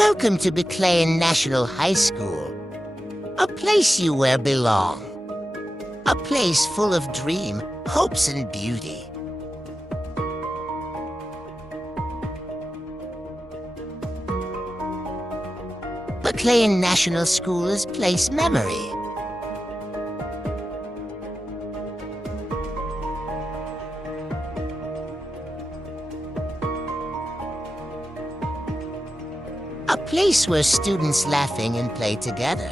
Welcome to Baclayan National High School, a place you where belong, a place full of dream, hopes, and beauty. Baclayan National School is place memory. A place where students laughing and play together,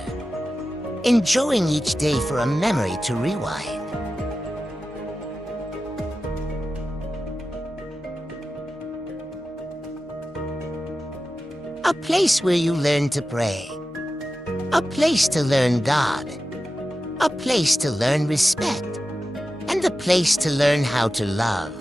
enjoying each day for a memory to rewind. A place where you learn to pray, a place to learn God, a place to learn respect, and a place to learn how to love.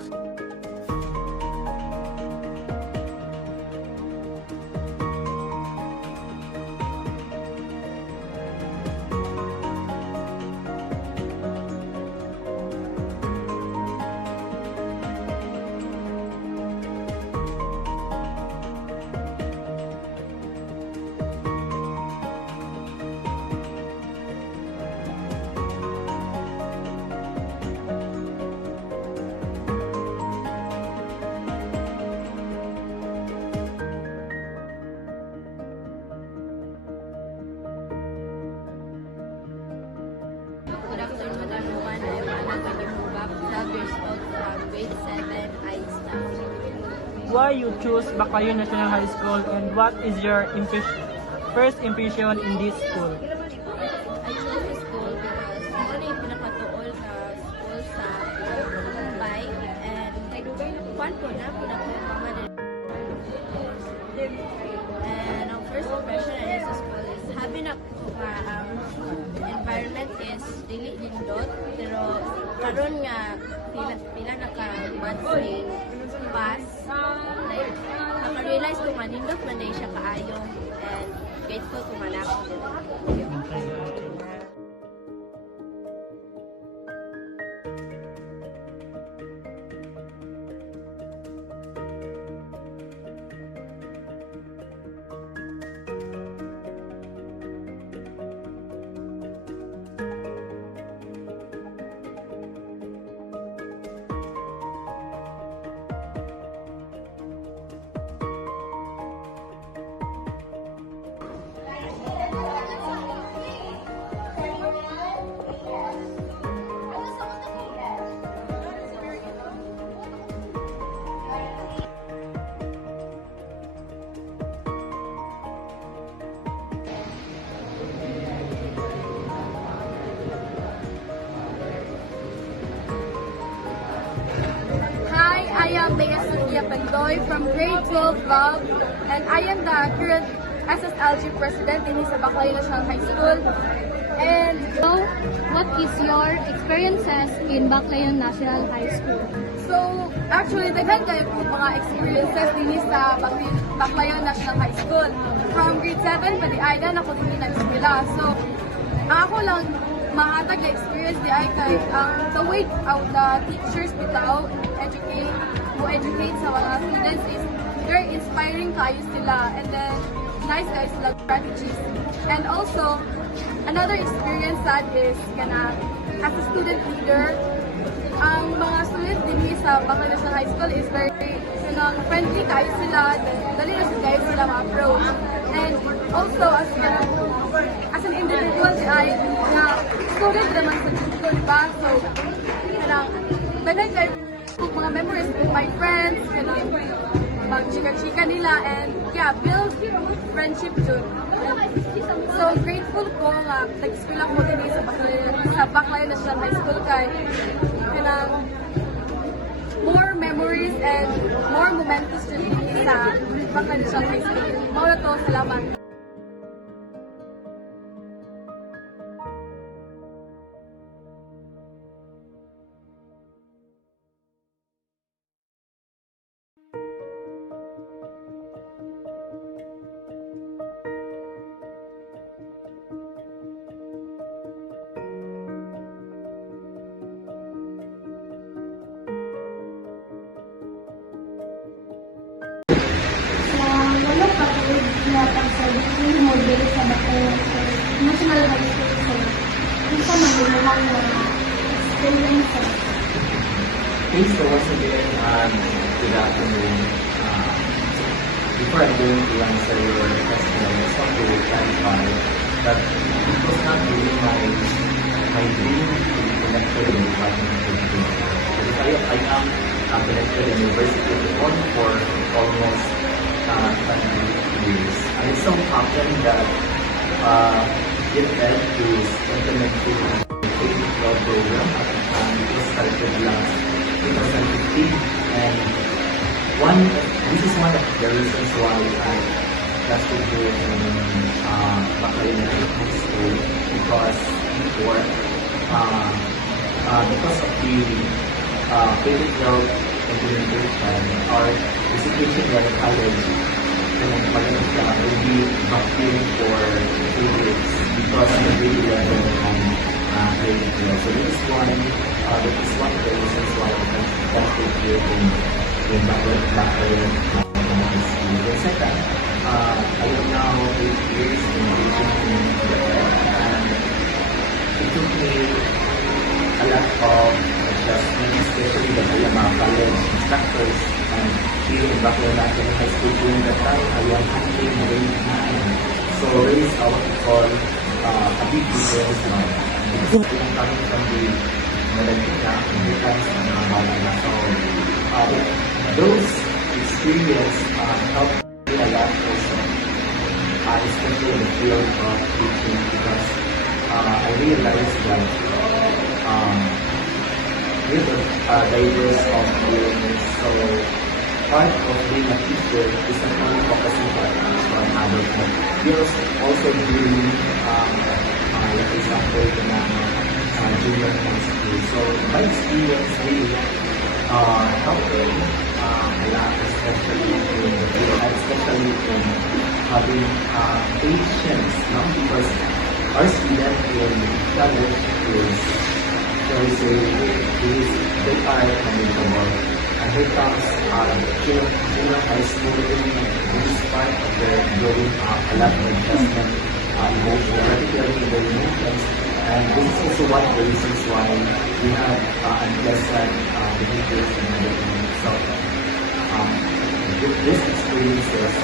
Good afternoon, everyone. I'm Anna Kanyamubak, 12 years old from grade 7 Einstein. Why you choose Baclayan National High School and what is your first impression in this school? I chose this school because ito na yung pinakatuol na school sa Mumbai and fun po na po mama din. And ang first impression in this school is having a environment is really lindot pero karon nga pila na ka months ning pass like naka-realize ko man nindot man day siya kaayo and grateful ko man ako dito. I am Bea Sofia Pendoy from grade 12 Love, and I am the current SSLG president in sa Baclayan National High School. And So, what is your experiences in Baclayan National High School? so, actually, daghan kayo po mga experiences din sa Baclayan National High School. From grade 7, pati ay na ako din nag-eskwela. So, ang ako lang mahatag na experience di ay kay the way of the teachers bitaw educate sa mga students is very inspiring kayo sila, and then nice guys sila strategies. And also another experience that is as a student leader, ang mga student din sa Baclayan National High School is very friendly kayo sila, dali na kayo sila ma-approach. And also as an individual di ay na student naman sa school, diba? So daghan kayo mga memories with my friends, mag-chika-chika nila, and yeah, build friendship too. So grateful ko nga nag-school ako din sa Baclayan National High School kay more memories and more momentous to sa Baclayan National High School. Mauna to, salamat. Wala pa national high school sa isa man din lang mga experiences. Okay, so once again, good afternoon. Before I'm going to answer your question, I just want to clarify that it was not really my dream to be connected in the Department of Education. Because I am connected in University of Luzon for almost 20 years. And it so happened that GIFED is implementing a K-12 program at the time. It was started last 2015, and this is one of the reasons why I lasted here in Baclayan High School, because before, because of the K-12 implementation, or the situation where the college and Baclayan will be vacuum for 2 weeks because of the grade 11 and grade 12. So this is one of the reasons why I lasted here in Baclayan High School. The second, I am now 8 years engaging in GIFED, and it took me a lot of adjustment, especially that I am a college instructors, and here in Baclayan High School during that time, I am handling grade 9. So there is what we call a big difference now. Because I am coming from the Malaysia, and the times from Malaysia. So those experience helped me a lot also, especially in the field of teaching, because I realized that with the diverse of learners, so part of being a teacher is not only focusing on another, but you're also doing, like example, the junior high school. So my experience really helped me a lot, especially in having patience, no? Because our student in college is, they are manageable. And here comes junior high school, this is part of their growing up, a lot of adjustment, emotional, particularly their emotions. And this is also one of the reasons why we have unpleasant behaviors and everything. So, with these experiences,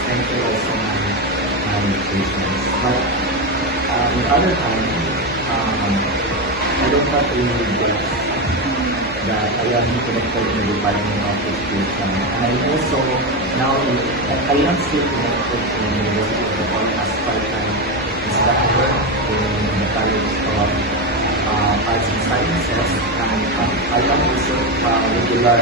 strengthen also my patience. But on the other hand, I don't have any regrets that I am connected in the Department of Education. And I'm also now, I am still connected in the University of Luzon as part-time instructor in the College of Arts and Sciences. And I am also regular